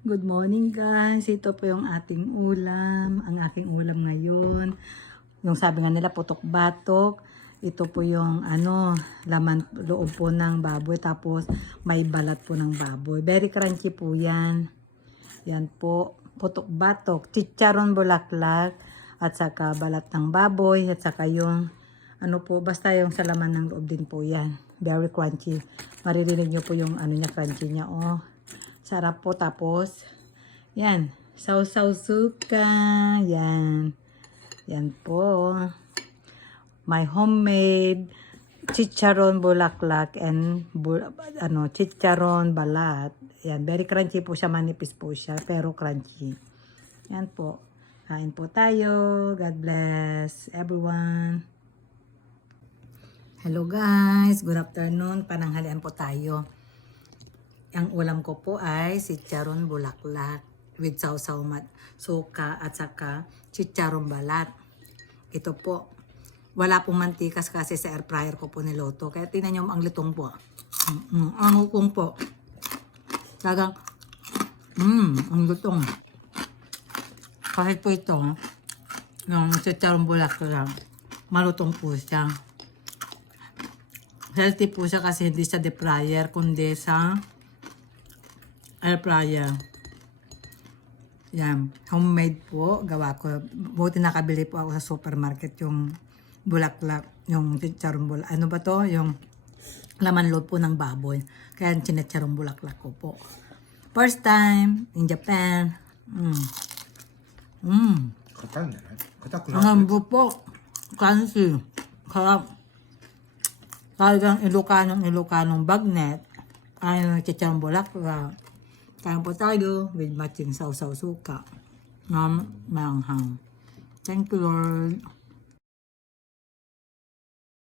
Good morning guys. Ito po yung ating ulam. Ang aking ulam ngayon. Yung sabi nga nila putok batok. Ito po yung laman loob po ng baboy. Tapos may balat po ng baboy. Very crunchy po yan. Yan po. Putok batok. Chicharon bulaklak. At saka balat ng baboy. At saka yung basta yung sa laman ng loob din po yan. Very crunchy. Maririnig nyo po yung niya, crunchy niya. Oh. Sarap po. Tapos, yan. Sausaw suka. Yan. Yan po. My homemade chicharon bulaklak and chicharon balat. Yan. Very crunchy po siya. Manipis po siya. Pero crunchy. Yan po. Kain po tayo. God bless everyone. Hello guys. Good afternoon. Pananghalian po tayo. Ang ulam ko po ay chicharon bulaklak with sausaw suka at saka chicharon balat. Ito po, wala pong mantikas kasi sa air fryer ko po niloto. Kaya tingnan nyo ang litong po. Ang hukong po. Talagang, ang lutong. Kahit po ito, yung chicharon bulaklak, malutong po siya. Healthy po siya kasi hindi sa deep fryer, kundi sa air fryer. Yan. Homemade po. Gawa ko. Buti nakabili po ako sa supermarket yung bulaklak. Yung chicharon bulaklak. Ano ba to? Yung laman loob po ng baboy. Kaya chicharon bulaklak ko po. First time in Japan. Ang hambo po. Crunchy. Sarap. Talagang Ilocanong bagnet. Ay, chicharon bulaklak. Kain po tayo with matching sausaw suka na maanghang. Thank you, Lord.